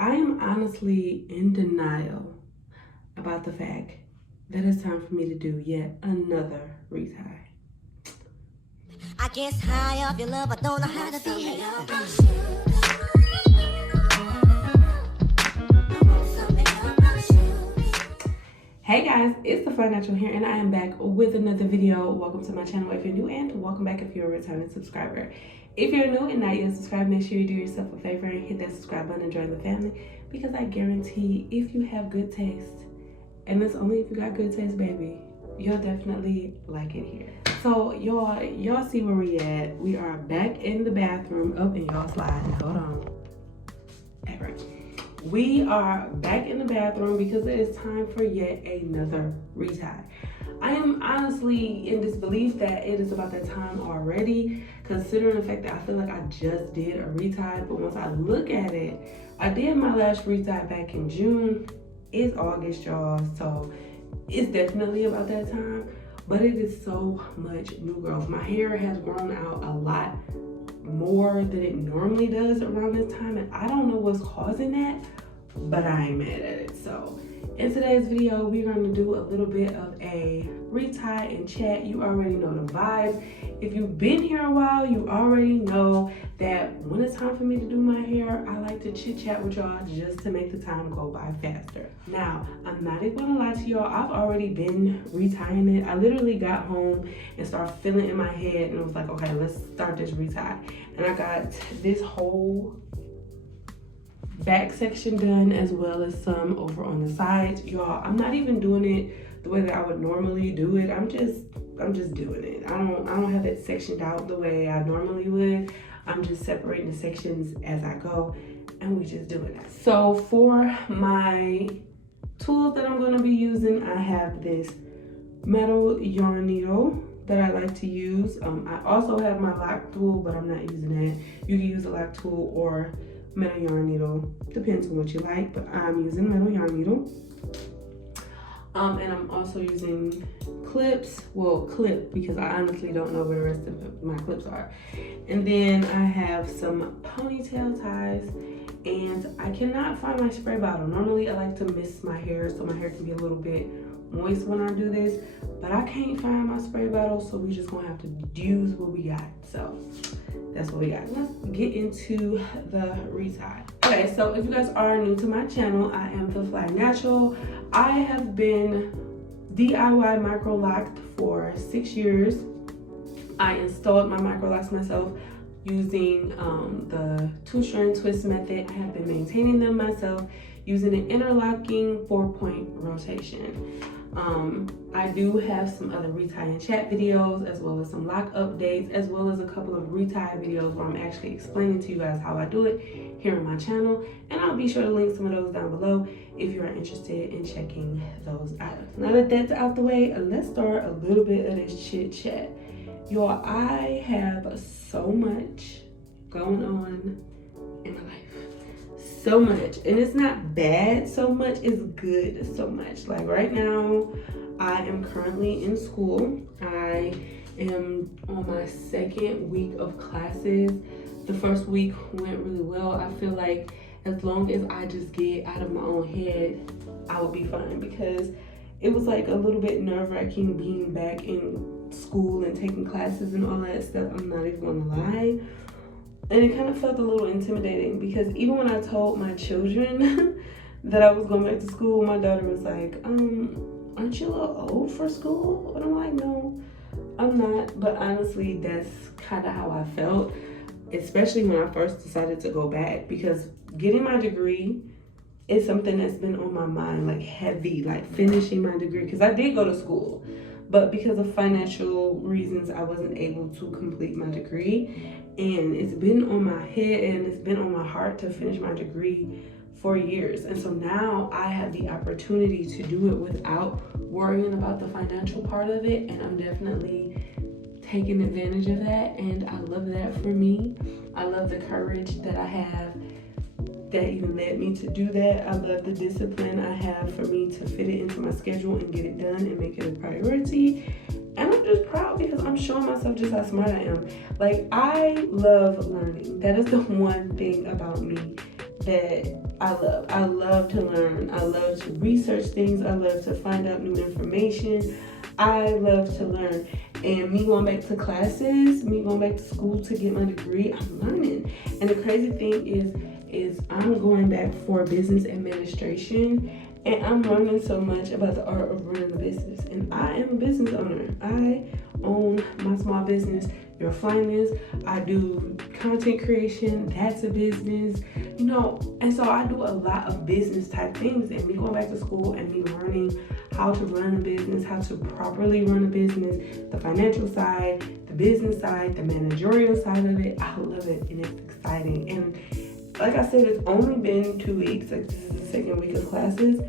I am honestly in denial about the fact that it's time for me to do yet another retie. I guess high off your love, I don't know how to be. Hey guys, it's the Financial here, and I am back with another video. Welcome to my channel if you're new, and welcome back if you're a returning subscriber. If you're new and not yet subscribed, make sure you do yourself a favor and hit that subscribe button and join the family, because I guarantee if you have good taste, and it's only if you got good taste, baby, you'll definitely like it here. So y'all see where we at. We are back in the bathroom. Oh, and y'all sliding. Hold on. All right. We are back in the bathroom because it is time for yet another retie. I am honestly in disbelief that it is about that time already, considering the fact that I feel like I just did a retie. But once I look at it, I did my last retie back in June. It's August, y'all, so it's definitely about that time. But it is so much new growth. My hair has grown out a lot more than it normally does around this time, and I don't know what's causing that, but I ain't mad at it. So in today's video, we're going to do a little bit of a retie and chat. You already know the vibes. If you've been here a while, you already know that when it's time for me to do my hair, I like to chit chat with y'all just to make the time go by faster. Now, I'm not even gonna lie to y'all, I've already been retying it. I literally got home and started feeling it in my head and was like, okay, let's start this retie. And I got this whole back section done, as well as some over on the sides. Y'all, I'm not even doing it the way that I would normally do it. I'm just doing it. I don't have it sectioned out the way I normally would. I'm just separating the sections as I go, and we just doing that. So for my tools that I'm going to be using, I have this metal yarn needle that I like to use. I also have my Loc tool, but I'm not using that. You can use a Loc tool or metal yarn needle, depends on what you like, but I'm using metal yarn needle. And I'm also using clips, clip, because I honestly don't know where the rest of my clips are. And then I have some ponytail ties, and I cannot find my spray bottle. Normally I like to mist my hair so my hair can be a little bit moist when I do this, but I can't find my spray bottle, so we just gonna have to use what we got. So that's what we got. Let's get into the retie. Okay, so if you guys are new to my channel, I am the Fly Natural. I have been DIY micro locked for 6 years. I installed my micro locks myself using the 2-strand twist method. I have been maintaining them myself using an interlocking 4-point rotation. I do have some other retie and chat videos, as well as some loc updates, as well as a couple of retie videos where I'm actually explaining to you guys how I do it here on my channel. And I'll be sure to link some of those down below if you are interested in checking those out. Now that that's out the way, let's start a little bit of this chit chat. Y'all, I have so much going on in my life. So much, and it's not bad so much, it's good so much. Like right now, I am currently in school. I am on my 2nd week of classes. The first week went really well. I feel like as long as I just get out of my own head, I will be fine, because it was like a little bit nerve-wracking being back in school and taking classes and all that stuff. I'm not even gonna lie. And it kind of felt a little intimidating, because even when I told my children that I was going back to school, my daughter was like, aren't you a little old for school? And I'm like, no, I'm not. But honestly, that's kind of how I felt, especially when I first decided to go back, because getting my degree is something that's been on my mind, like heavy, like finishing my degree, because I did go to school. But because of financial reasons, I wasn't able to complete my degree. And it's been on my head and it's been on my heart to finish my degree for years. And so now I have the opportunity to do it without worrying about the financial part of it. And I'm definitely taking advantage of that. And I love that for me. I love the courage that I have that even led me to do that. I love the discipline I have for me to fit it into my schedule and get it done and make it a priority. And I'm just proud because I'm showing myself just how smart I am. Like, I love learning. That is the one thing about me that I love. I love to learn. I love to research things. I love to find out new information. I love to learn. And me going back to classes, me going back to school to get my degree, I'm learning. And the crazy thing is I'm going back for business administration, and I'm learning so much about the art of running a business. And I am a business owner. I own my small business, your Flyness. I do content creation, that's a business, you know, and so I do a lot of business type things. And me going back to school and me learning how to run a business, how to properly run a business, the financial side, the business side, the managerial side of it, I love it, and it's exciting. And like I said, it's only been 2 weeks, like this is the second week of classes,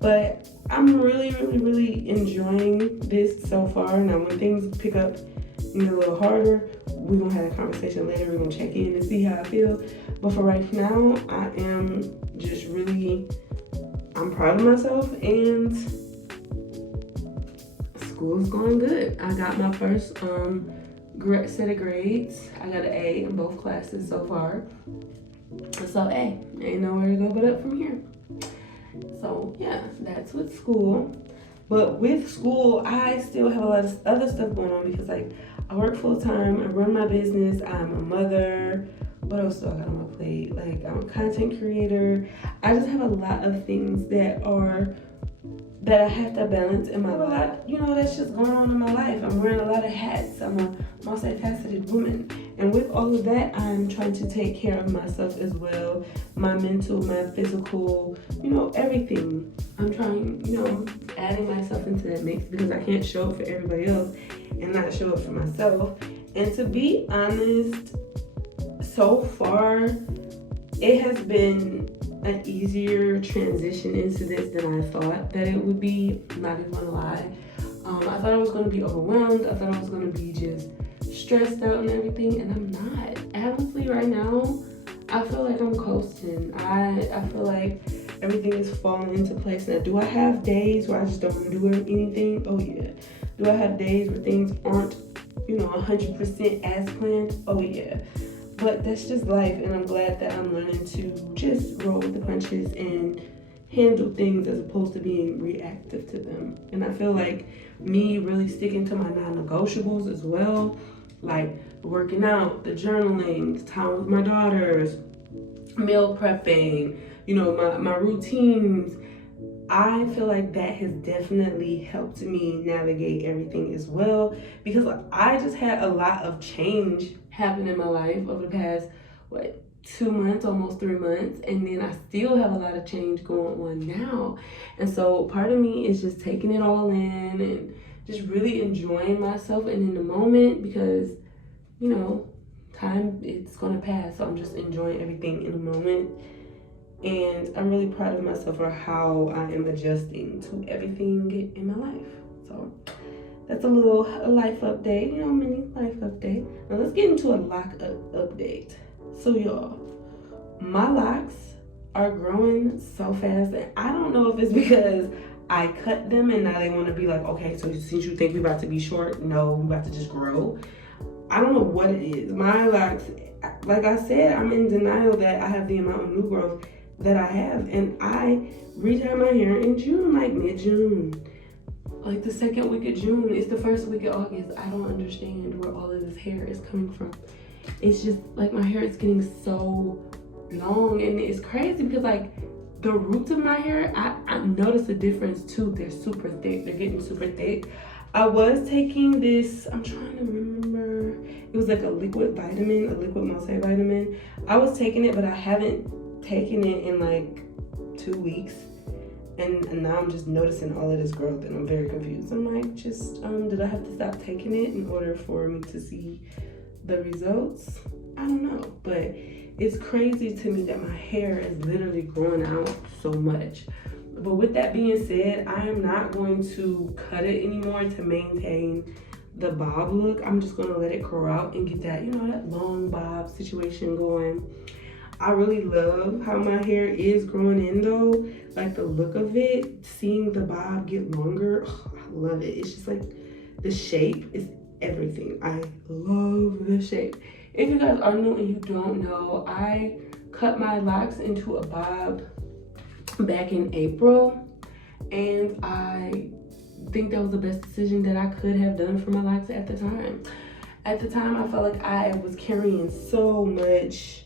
but I'm really, really, really enjoying this so far. Now, when things pick up a little harder, we're gonna have a conversation later. We're gonna check in and see how I feel. But for right now, I am just really, I'm proud of myself, and school's going good. I got my first set of grades. I got an A in both classes so far. So, hey, ain't nowhere to go but up from here. So, yeah, that's with school. But with school, I still have a lot of other stuff going on because, like, I work full time, I run my business, I'm a mother. What else do I got on my plate? Like, I'm a content creator. I just have a lot of things that I have to balance in my life. You know, that's just going on in my life. I'm wearing a lot of hats. I'm a multifaceted woman. And with all of that, I'm trying to take care of myself as well. My mental, my physical, you know, everything. I'm trying, you know, adding myself into that mix because I can't show up for everybody else and not show up for myself. And to be honest, so far, it has been an easier transition into this than I thought that it would be. I'm not even gonna lie. I thought I was gonna be overwhelmed. I thought I was gonna be just stressed out and everything, and I'm not. Honestly, right now, I feel like I'm coasting. I feel like everything is falling into place. Now, do I have days where I just don't do anything? Oh yeah. Do I have days where things aren't, 100% as planned? Oh yeah. But that's just life, and I'm glad that I'm learning to just roll with the punches and handle things as opposed to being reactive to them. And I feel like me really sticking to my non-negotiables as well, like working out, the journaling, the time with my daughters, meal prepping, my routines. I feel like that has definitely helped me navigate everything as well, because I just had a lot of change happen in my life over the past 2 months, almost 3 months, and then I still have a lot of change going on now. And so part of me is just taking it all in and just really enjoying myself and in the moment, because time, it's gonna pass, so I'm just enjoying everything in the moment. And I'm really proud of myself for how I am adjusting to everything in my life. So that's a little life update, mini life update. Now let's get into a lock update. So y'all, my locks are growing so fast, and I don't know if it's because I cut them and now they want to be like, okay, so since you think we're about to be short, no, we're about to just grow. I don't know what it is. My locks, like I said, I'm in denial that I have the amount of new growth that I have, and I retied my hair in June, like mid-June, like the second week of June. It's the first week of August. I don't understand where all of this hair is coming from. It's just like my hair is getting so long, and it's crazy because like the roots of my hair, I noticed a difference too. They're super thick. They're getting super thick. I was taking this, I'm trying to remember, it was like a liquid vitamin, a liquid multivitamin. I was taking it, but I haven't taken it in like 2 weeks, and now I'm just noticing all of this growth, and I'm very confused. I'm like, did I have to stop taking it in order for me to see the results? I don't know, but it's crazy to me that my hair is literally growing out so much. But with that being said, I am not going to cut it anymore to maintain the bob look. I'm just gonna let it grow out and get that, that long bob situation going. I really love how my hair is growing in though, like the look of it, seeing the bob get longer. Oh, I love it. It's just like the shape is everything. I love the shape. If you guys are new and you don't know, I cut my locks into a bob back in April, and I think that was the best decision that I could have done for my locks at the time. At the time, I felt like I was carrying so much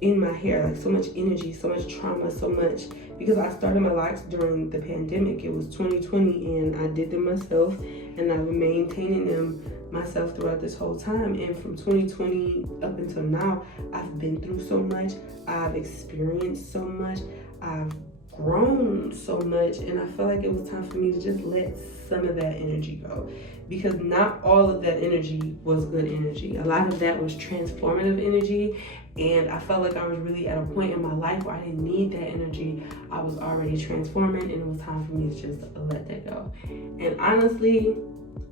in my hair, like so much energy, so much trauma, so much, because I started my locks during the pandemic. It was 2020 and I did them myself, and I've been maintaining them myself throughout this whole time. And from 2020 up until now, I've been through so much, I've experienced so much, I've grown so much, and I felt like it was time for me to just let some of that energy go, because not all of that energy was good energy. A lot of that was transformative energy, and I felt like I was really at a point in my life where I didn't need that energy. I was already transforming, and it was time for me to just let that go. And honestly,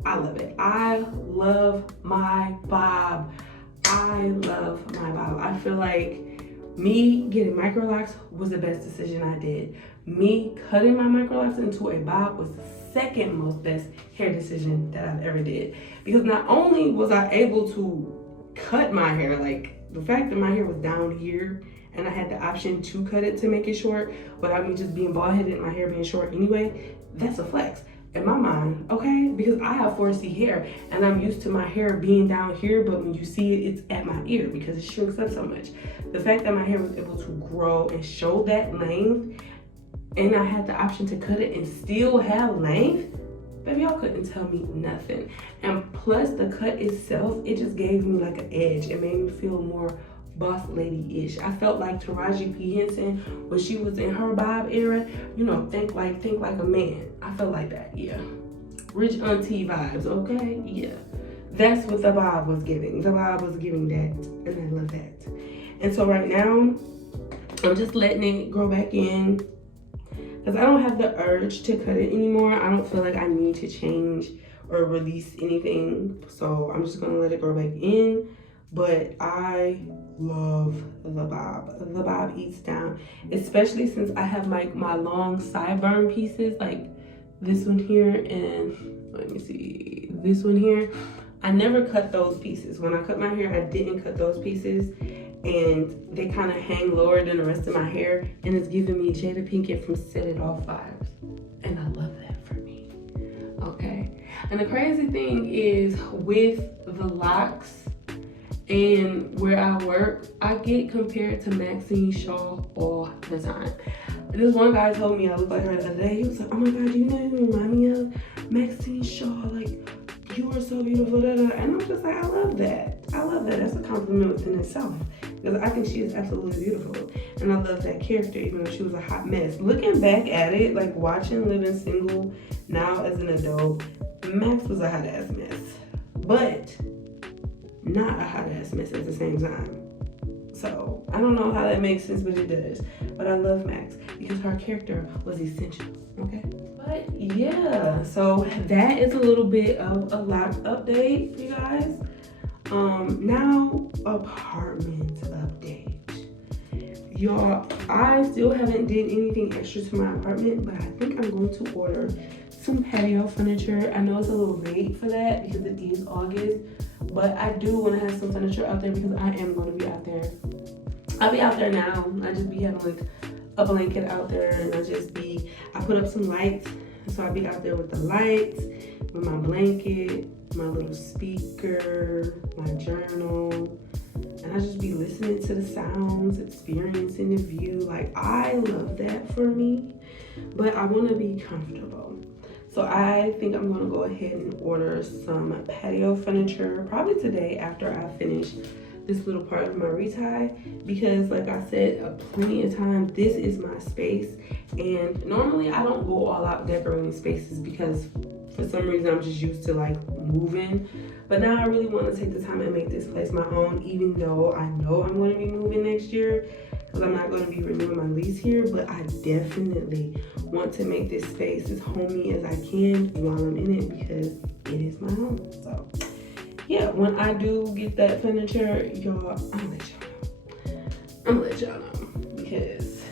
I love it. I love my bob. I love my bob. I feel like me getting micro locks was the best decision I did. Me cutting my micro locks into a bob was the second most best hair decision that I've ever did. Because not only was I able to cut my hair, like the fact that my hair was down here and I had the option to cut it to make it short without me just being bald headed and my hair being short anyway, that's a flex in my mind, okay? Because I have 4C hair and I'm used to my hair being down here, but when you see it, it's at my ear because it shrinks up so much. The fact that my hair was able to grow and show that length, and I had the option to cut it and still have length, baby, y'all couldn't tell me nothing. And plus the cut itself, it just gave me like an edge. It made me feel more boss lady-ish. I felt like Taraji P. Henson when she was in her bob era, you know, think like a man. I felt like that, yeah. Rich auntie vibes, okay? Yeah. That's what the bob was giving. The bob was giving that, and I love that. And so right now, I'm just letting it grow back in, because I don't have the urge to cut it anymore. I don't feel like I need to change or release anything. So I'm just gonna let it grow back in. But I love the bob. The bob eats down, especially since I have my long sideburn pieces, like this one here and let me see, this one here. I never cut those pieces. When I cut my hair, I didn't cut those pieces, and they kind of hang lower than the rest of my hair, and it's giving me Jada Pinkett from Set It Off vibes, and I love that for me. Okay, and the crazy thing is with the locks and where I work, I get compared to Maxine Shaw all the time. This one guy told me I look like her the other day. He was like, oh my God, you know you remind me of Maxine Shaw, like you are so beautiful, da, da. And I'm just like, I love that. I love that. That's a compliment within itself, because I think she is absolutely beautiful. And I love that character, even though she was a hot mess. Looking back at it, like watching Living Single now as an adult, Max was a hot ass mess, but not a hot ass mess at the same time. So I don't know how that makes sense, but it does. But I love Max because her character was essential, okay? But yeah, so that is a little bit of a Loc update for you guys. Now apartment update. Y'all, I still haven't did anything extra to my apartment, but I think I'm going to order some patio furniture. I know it's a little late for that because it is August, but I do want to have some furniture out there because I am going to be out there. I'll be out there now. I just be having like a blanket out there, and I put up some lights, so I'll be out there with the lights, with my blanket, my little speaker, my journal, and I just be listening to the sounds, experiencing the view. Like, I love that for me, but I want to be comfortable. So I think I'm going to go ahead and order some patio furniture probably today after I finish this little part of my retie, because like I said plenty of times, this is my space, and normally I don't go all out decorating spaces because for some reason I'm just used to like moving. But now I really want to take the time and make this place my own, even though I know I'm going to be moving next year because I'm not going to be renewing my lease here. But I definitely want to make this space as homey as I can while I'm in it, because it is my home. So yeah, when I do get that furniture, y'all, I'm gonna let y'all know because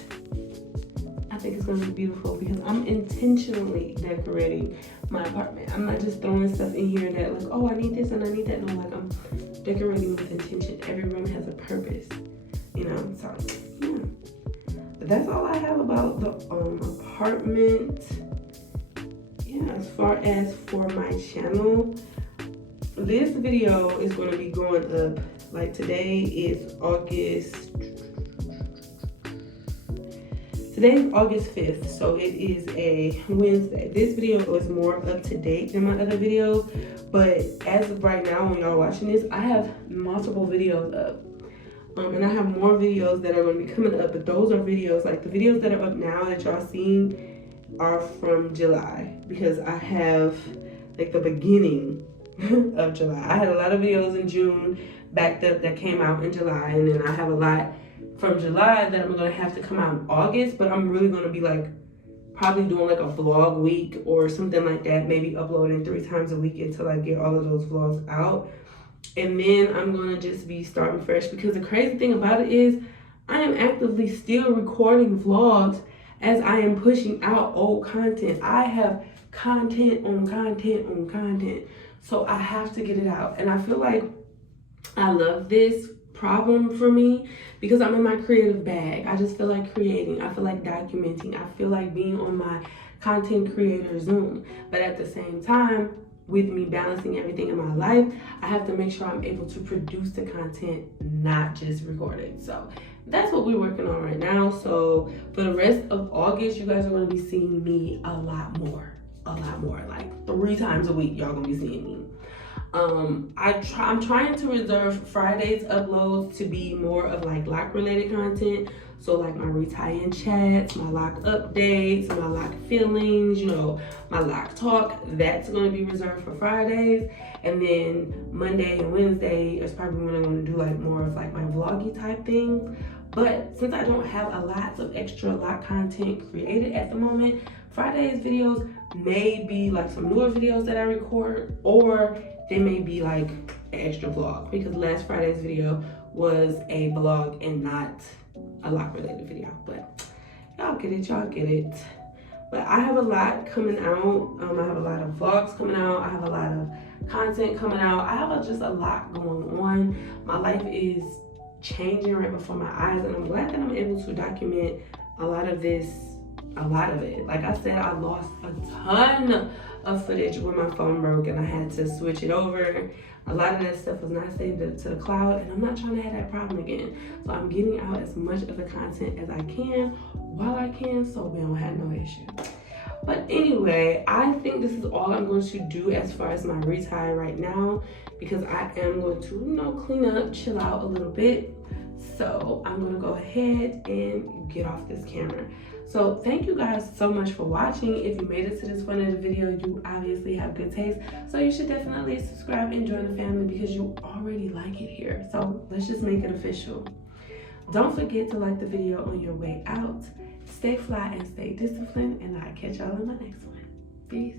I think it's gonna be beautiful, because I'm intentionally decorating my apartment. I'm not just throwing stuff in here that like, oh, I need this and I need that. No, like, I'm decorating with intention. Every room has a purpose, now. So yeah, but that's all I have about the apartment. Yeah, as far as for my channel, this video is going to be going up, like today is August 5th, so it is a Wednesday. This video is more up to date than my other videos, but as of right now, when y'all watching this, I have multiple videos up. And I have more videos that are going to be coming up, but those are videos, like the videos that are up now that y'all seeing are from July, because I have like the beginning of July. I had a lot of videos in June backed up that came out in July, and then I have a lot from July that I'm going to have to come out in August, but I'm really going to be like probably doing like a vlog week or something like that, maybe uploading 3 times a week until I get all of those vlogs out. And then I'm going to just be starting fresh, because the crazy thing about it is I am actively still recording vlogs as I am pushing out old content. I have content on content on content, so I have to get it out. And I feel like I love this problem for me because I'm in my creative bag. I just feel like creating. I feel like documenting. I feel like being on my content creator Zoom. But at the same time, with me balancing everything in my life, I have to make sure I'm able to produce the content, not just record it. So that's what we're working on right now. So for the rest of August, you guys are going to be seeing me a lot more, like 3 times a week. Y'all gonna be seeing me. I'm trying to reserve Friday's uploads to be more of like Loc related content. So like my Retie in chats, my Loc updates, my Loc feelings, you know, my Loc talk, that's going to be reserved for Fridays. And then Monday and Wednesday is probably when I'm going to do like more of like my vloggy type things. But since I don't have a lot of extra Loc content created at the moment, Friday's videos may be like some newer videos that I record, or they may be like an extra vlog, because last Friday's video was a vlog and not a Loc related video. But y'all get it. But I have a lot coming out. I have a lot of vlogs coming out. I have a lot of content coming out. I have just a lot going on. My life is changing right before my eyes, and I'm glad that I'm able to document a lot of it. Like I said, I lost a ton of footage when my phone broke and I had to switch it over. A lot of that stuff was not saved to the cloud, and I'm not trying to have that problem again. So I'm getting out as much of the content as I can while I can, so we don't have no issue. But anyway, I think this is all I'm going to do as far as my retie right now, because I am going to, you know, clean up, chill out a little bit. So I'm going to go ahead and get off this camera. So thank you guys so much for watching. If you made it to this point of the video, you obviously have good taste. So you should definitely subscribe and join the family, because you already like it here. So let's just make it official. Don't forget to like the video on your way out. Stay fly and stay disciplined, and I'll catch y'all in my next one. Peace.